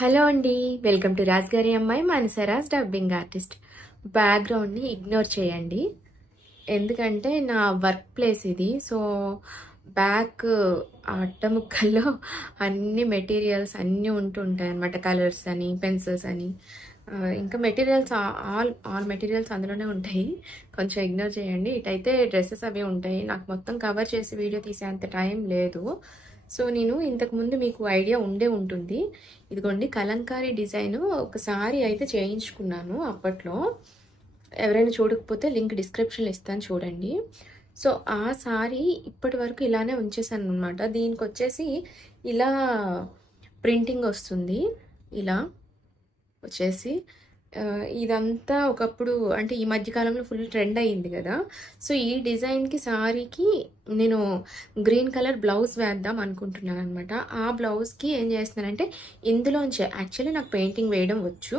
Hello అండి, welcome to రాజ్గారి అమ్మాయి మానసరాజ్ dubbing artist. బ్యాక్గ్రౌండ్ని ignore చేయండి, ఎందుకంటే నా వర్క్ ప్లేస్ ఇది. సో బ్యాక్ అట్టముక్కల్లో అన్ని మెటీరియల్స్ అన్నీ ఉంటుంటాయి అన్నమాట. కలర్స్ అని, పెన్సిల్స్ అని, ఇంకా మెటీరియల్స్ ఆల్ మెటీరియల్స్ అందులోనే ఉంటాయి. కొంచెం ఇగ్నోర్ చేయండి. ఇటైతే డ్రెస్సెస్ అవి ఉంటాయి. నాకు మొత్తం కవర్ చేసి వీడియో తీసేంత టైం లేదు. సో నేను ఇంతకుముందు మీకు ఐడియా ఉంటుంది. ఇదిగోండి కలంకారీ డిజైన్ ఒకసారి అయితే చేయించుకున్నాను అప్పట్లో. ఎవరైనా చూడకపోతే లింక్ డిస్క్రిప్షన్లో ఇస్తాను, చూడండి. సో ఆ సారీ ఇప్పటి వరకు ఇలానే ఉంచేసాను అనమాట. దీనికి వచ్చేసి ఇలా ప్రింటింగ్ వస్తుంది, ఇలా వచ్చేసి ఇదంతా ఒకప్పుడు అంటే ఈ మధ్యకాలంలో ఫుల్ ట్రెండ్ అయ్యింది కదా. సో ఈ డిజైన్కి సారీకి నేను గ్రీన్ కలర్ బ్లౌజ్ వేద్దాం అనుకుంటున్నాను అనమాట. ఆ బ్లౌజ్కి ఏం చేస్తున్నానంటే ఇందులోంచే, యాక్చువల్లీ నాకు పెయింటింగ్ వేయడం వచ్చు,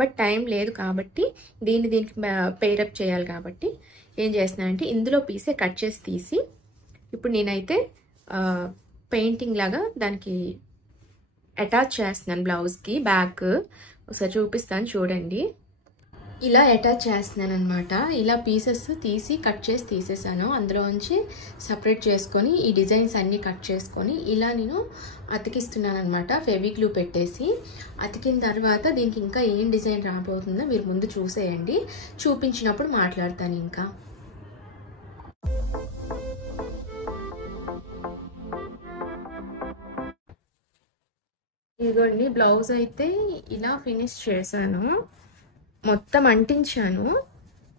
బట్ టైం లేదు కాబట్టి దీనికి పేరప్ చేయాలి కాబట్టి ఏం చేస్తున్నానంటే ఇందులో పీసే కట్ చేసి తీసి ఇప్పుడు నేనైతే పెయింటింగ్ లాగా దానికి అటాచ్ చేస్తున్నాను బ్లౌజ్కి. బ్యాక్ ఒకసారి చూపిస్తాను, చూడండి. ఇలా అటాచ్ చేస్తున్నాను అనమాట. ఇలా పీసెస్ తీసి కట్ చేసి తీసేసాను. అందులోంచి సపరేట్ చేసుకొని ఈ డిజైన్స్ అన్నీ కట్ చేసుకొని ఇలా నేను అతికిస్తున్నాను అనమాట. ఫెవిగ్లూ పెట్టేసి అతికిన తర్వాత దీనికి ఇంకా ఏం డిజైన్ రాబోతుందో మీరు ముందు చూసేయండి, చూపించినప్పుడు మాట్లాడతాను. ఇంకా ఇదిగోండి బ్లౌజ్ అయితే ఇలా ఫినిష్ చేశాను, మొత్తం అంటించాను.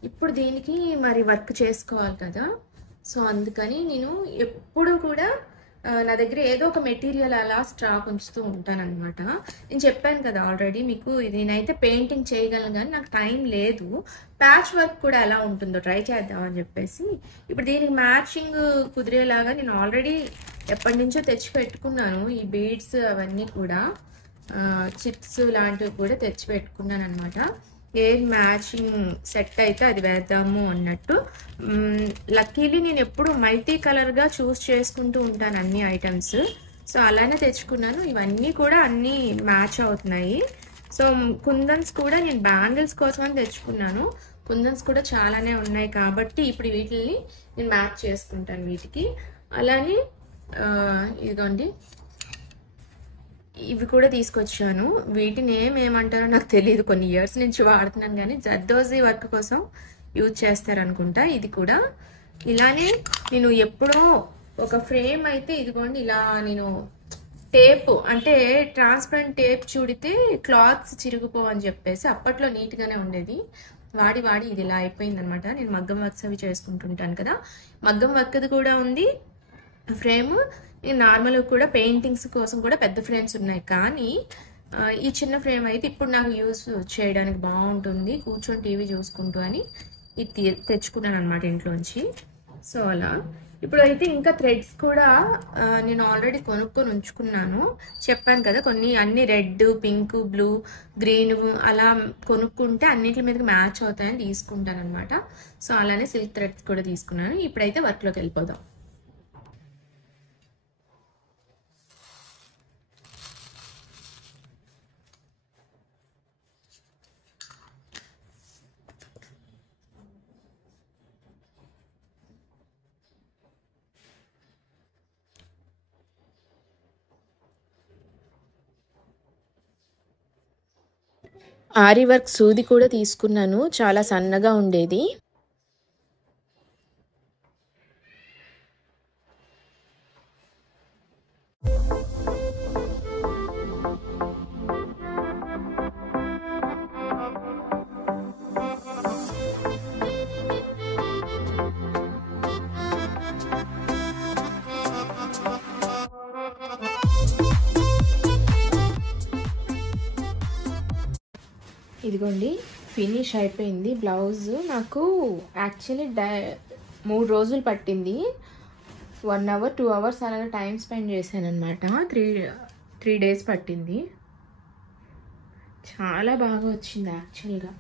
ఇప్పుడు దీనికి మరి వర్క్ చేసుకోవాలి కదా. సో అందుకని నేను ఎప్పుడు కూడా నా దగ్గర ఏదో ఒక మెటీరియల్ అలా స్టాక్ ఉంచుతూ ఉంటానన్నమాట. నేను చెప్పాను కదా ఆల్రెడీ మీకు, ఇది నేనైతే పెయింటింగ్ చేయగలను కానీ నాకు టైం లేదు. ప్యాచ్ వర్క్ కూడా ఎలా ఉంటుందో ట్రై చేద్దామని చెప్పేసి ఇప్పుడు దీనికి మ్యాచింగ్ కుదిరేలాగా నేను ఆల్రెడీ ఎప్పటి నుంచో తెచ్చి పెట్టుకున్నాను. ఈ బీడ్స్ అవన్నీ కూడా, చిప్స్ లాంటివి కూడా తెచ్చి పెట్టుకున్నాను అనమాట. ఏ మ్యాచింగ్ సెట్ అయితే అది వేద్దాము అన్నట్టు. లక్కీలీ నేను ఎప్పుడు మల్టీ కలర్గా చూస్ చేసుకుంటూ ఉంటాను అన్ని ఐటమ్స్. సో అలానే తెచ్చుకున్నాను. ఇవన్నీ కూడా అన్నీ మ్యాచ్ అవుతున్నాయి. సో కుందన్స్ కూడా నేను బ్యాంగిల్స్ కోసమని తెచ్చుకున్నాను. కుందన్స్ కూడా చాలానే ఉన్నాయి కాబట్టి ఇప్పుడు వీటిని నేను మ్యాచ్ చేసుకుంటాను వీటికి. అలానే ఇదిగోండి ఇవి కూడా తీసుకొచ్చాను. వీటిని ఏమంటారో నాకు తెలియదు, కొన్ని ఇయర్స్ నుంచి వాడుతున్నాను కానీ జర్దోజీ వర్క్ కోసం యూజ్ చేస్తారనుకుంటా. ఇది కూడా ఇలానే నేను ఎప్పుడో ఒక ఫ్రేమ్ అయితే ఇదిగోండి ఇలా నేను టేప్ అంటే ట్రాన్స్పరెంట్ టేప్ చుడితే క్లాత్స్ చిరిగిపోవని చెప్పేసి అప్పట్లో నీట్గానే ఉండేది. వాడి ఇది ఇలా అయిపోయింది అనమాట. నేను మగ్గం వర్క్స్ అవి చేసుకుంటుంటాను కదా, మగ్గం వర్క్ది కూడా ఉంది ఫ్రేమ్. నార్మల్గా కూడా పెయింటింగ్స్ కోసం కూడా పెద్ద ఫ్రేమ్స్ ఉన్నాయి, కానీ ఈ చిన్న ఫ్రేమ్ అయితే ఇప్పుడు నాకు యూస్ చేయడానికి బాగుంటుంది, కూర్చొని టీవీ చూసుకుంటూ అని ఇది తెచ్చుకున్నాను అనమాట ఇంట్లోంచి. సో అలా ఇప్పుడు అయితే ఇంకా థ్రెడ్స్ కూడా నేను ఆల్రెడీ కొనుక్కొని ఉంచుకున్నాను. చెప్పాను కదా కొన్ని అన్ని రెడ్, పింక్, బ్లూ, గ్రీన్ అలా కొనుక్కుంటే అన్నిటి మీదకి మ్యాచ్ అవుతాయని తీసుకుంటాను అనమాట. సో అలానే సిల్క్ థ్రెడ్స్ కూడా తీసుకున్నాను. ఇప్పుడైతే వర్క్లోకి వెళ్ళిపోదాం. ఆరి వర్క్ సూది కూడా తీసుకున్నాను, చాలా సన్నగా ఉండేది. ఇదిగోండి ఫినిష్ అయిపోయింది బ్లౌజ్. నాకు యాక్చువల్లీ 3 రోజులు పట్టింది. 1 hour 2 hours అలాగా టైం స్పెండ్ చేశాను అనమాట. 3 days పట్టింది. చాలా బాగా వచ్చింది యాక్చువల్గా.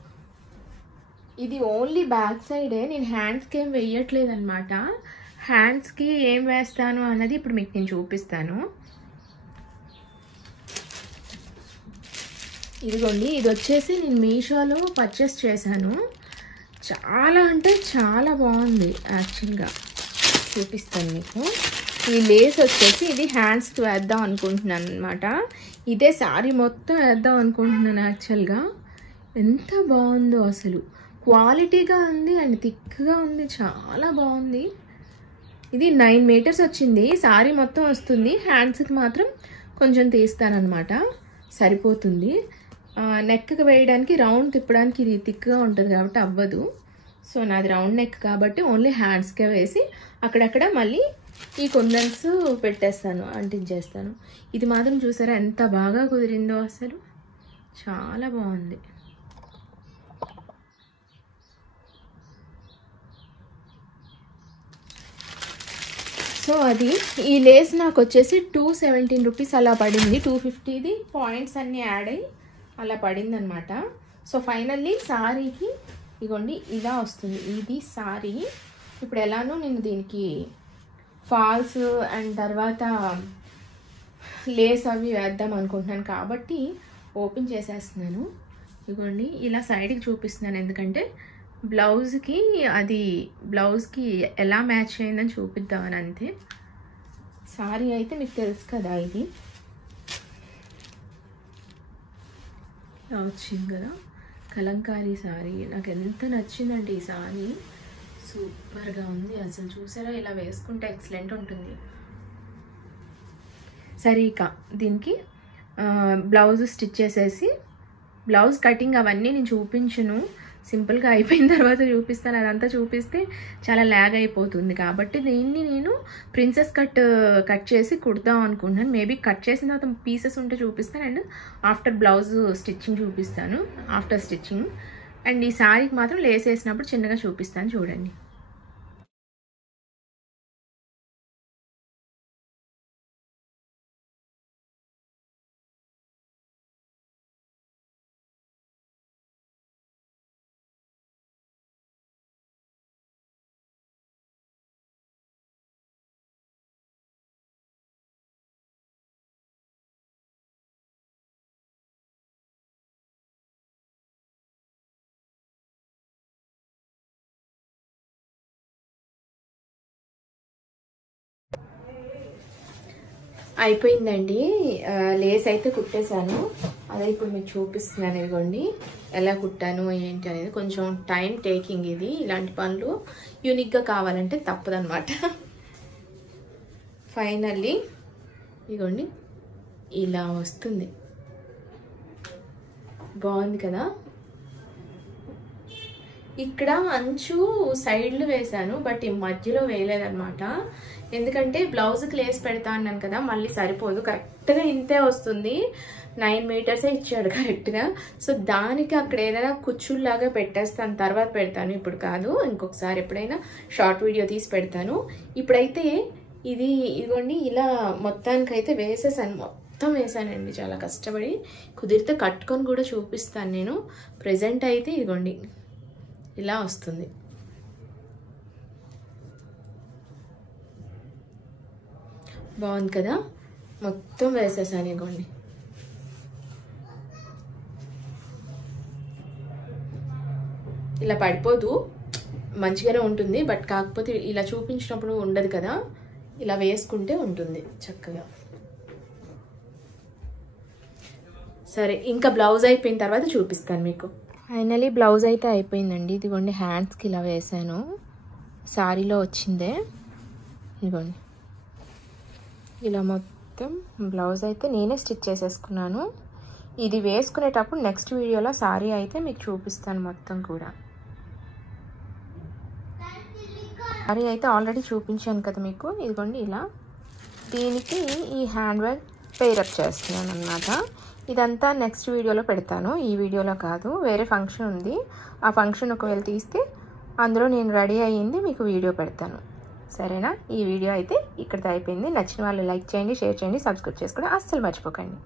ఇది ఓన్లీ బ్యాక్ సైడే, నేను హ్యాండ్స్కి ఏం వేయట్లేదు అనమాట. హ్యాండ్స్కి ఏం వేస్తాను అన్నది ఇప్పుడు మీకు నేను చూపిస్తాను. ఇదిగోండి, ఇది వచ్చేసి నేను మీషోలో పర్చేస్ చేశాను. చాలా అంటే చాలా బాగుంది. యాక్చువల్గా చూపిస్తాను మీకు. ఈ లేస్ వచ్చేసి ఇది హ్యాండ్స్కి వేద్దాం అనుకుంటున్నాను అనమాట. ఇదే శారీ మొత్తం వేద్దాం అనుకుంటున్నాను. యాక్చువల్గా ఎంత బాగుందో అసలు, క్వాలిటీగా ఉంది అండ్ థిక్గా ఉంది, చాలా బాగుంది. ఇది 9 మీటర్స్ వచ్చింది. శారీ మొత్తం వస్తుంది, హ్యాండ్స్కి మాత్రం కొంచెం తీస్తానన్నమాట, సరిపోతుంది. నెక్కి వేయడానికి రౌండ్ తిప్పడానికి ఇది థిక్గా ఉంటుంది కాబట్టి అవ్వదు. సో నాది రౌండ్ నెక్ కాబట్టి ఓన్లీ హ్యాండ్స్కే వేసి అక్కడక్కడ మళ్ళీ ఈ కుందన్స్ పెట్టేస్తాను, అంటించేస్తాను. ఇది మాత్రం చూసారా ఎంత బాగా కుదిరిందో, అసలు చాలా బాగుంది. సో అది ఈ లేస్ నాకు వచ్చేసి 217 రూపీస్ అలా పడింది. 250ది పాయింట్స్ అన్నీ యాడ్ అయ్యి అలా పడింది అనమాట. సో ఫైనల్లీ శారీకి ఇగోండి ఇలా వస్తుంది. ఇది శారీ. ఇప్పుడు ఎలానో నేను దీనికి ఫాల్స్ అండ్ తర్వాత లేస్ అవి వేద్దాం అనుకుంటున్నాను కాబట్టి ఓపెన్ చేసేస్తున్నాను. ఇదిగోండి ఇలా సైడ్కి చూపిస్తున్నాను, ఎందుకంటే బ్లౌజ్కి ఎలా మ్యాచ్ అయిందని చూపిద్దామని అంతే. శారీ అయితే మీకు తెలుసు కదా, ఇది వచ్చింది కదా కలంకారీ శారీ. నాకు ఎంత నచ్చిందండి ఈ శారీ, సూపర్గా ఉంది అసలు. చూసారా ఇలా వేసుకుంటే ఎక్సలెంట్ ఉంటుంది. సరే ఇక దీనికి బ్లౌజ్ స్టిచ్ చేసేసి, బ్లౌజ్ కటింగ్ అవన్నీ నేను చూపించను, సింపుల్గా అయిపోయిన తర్వాత చూపిస్తాను. అదంతా చూపిస్తే చాలా ల్యాగ్ అయిపోతుంది కాబట్టి దీన్ని నేను ప్రిన్సెస్ కట్ చేసి కుడదాం అనుకుంటున్నాను. మేబీ కట్ చేసిన తర్వాత పీసెస్ ఉంటే చూపిస్తాను అండ్ ఆఫ్టర్ బ్లౌజ్ స్టిచ్చింగ్ చూపిస్తాను, ఆఫ్టర్ స్టిచ్చింగ్. అండ్ ఈ శారీకి మాత్రం లేస్ వేసినప్పుడు చిన్నగా చూపిస్తాను, చూడండి. అయిపోయిందండి, లేస్ అయితే కుట్టేశాను. అదే ఇప్పుడు మీకు చూపిస్తున్నాను. ఇదిగోండి ఎలా కుట్టాను ఏంటి అనేది. కొంచెం టైం టేకింగ్ ఇది. ఇలాంటి పనులు యూనిక్గా కావాలంటే తప్పదన్నమాట. ఫైనల్లీ ఇదిగోండి ఇలా వస్తుంది, బాగుంది కదా. ఇక్కడ అంచు సైడ్లు వేసాను, బట్ ఈ మధ్యలో వేయలేదన్నమాట. ఎందుకంటే బ్లౌజ్కి లేస్ పెడతా అన్నాను కదా, మళ్ళీ సరిపోదు, కరెక్ట్గా ఇంతే వస్తుంది. 9 మీటర్సే ఇచ్చాడు కరెక్ట్గా. సో దానికి అక్కడ ఏదైనా కుచ్చుల్లాగా పెట్టేస్తాను, తర్వాత పెడతాను, ఇప్పుడు కాదు, ఇంకొకసారి ఎప్పుడైనా షార్ట్ వీడియో తీసి పెడతాను. ఇప్పుడైతే ఇదిగోండి ఇలా మొత్తానికైతే వేసేసాను, మొత్తం వేసానండి చాలా కష్టపడి. కుదిరితే కట్టుకొని కూడా చూపిస్తాను నేను. ప్రెజెంట్ అయితే ఇదిగోండి ఇలా వస్తుంది. బాగుంది కదా, మొత్తం వేసేసాను. ఇదిగోండి ఇలా పడిపోదు, మంచిగానే ఉంటుంది. బట్ కాకపోతే ఇలా చూపించినప్పుడు ఉండదు కదా, ఇలా వేసుకుంటే ఉంటుంది చక్కగా. సరే ఇంకా బ్లౌజ్ అయిపోయిన తర్వాత చూపిస్తాను మీకు. ఫైనలీ బ్లౌజ్ అయితే అయిపోయిందండి. ఇదిగోండి హ్యాండ్స్కి ఇలా వేసాను, శారీలో వచ్చిందే. ఇదిగోండి ఇలా మొత్తం బ్లౌజ్ అయితే నేనే స్టిచ్ చేసేసుకున్నాను. ఇది వేసుకునేటప్పుడు నెక్స్ట్ వీడియోలో శారీ అయితే మీకు చూపిస్తాను మొత్తం కూడా. శారీ అయితే ఆల్రెడీ చూపించాను కదా మీకు. ఇదిగోండి ఇలా దీనికి ఈ హ్యాండ్ బ్యాగ్ పేరప్ చేస్తున్నాను అన్నమాట. ఇదంతా నెక్స్ట్ వీడియోలో పెడతాను, ఈ వీడియోలో కాదు. వేరే ఫంక్షన్ ఉంది, ఆ ఫంక్షన్ ఒకవేళ తీస్తే అందులో నేను రెడీ అయ్యింది మీకు వీడియో పెడతాను, సరేనా. ఈ వీడియో అయితే ఇక్కడితో అయిపోయింది. నచ్చిన వాళ్ళు లైక్ చేయండి, షేర్ చేయండి, సబ్స్క్రైబ్ చేసుకోవడం అస్సలు మర్చిపోకండి.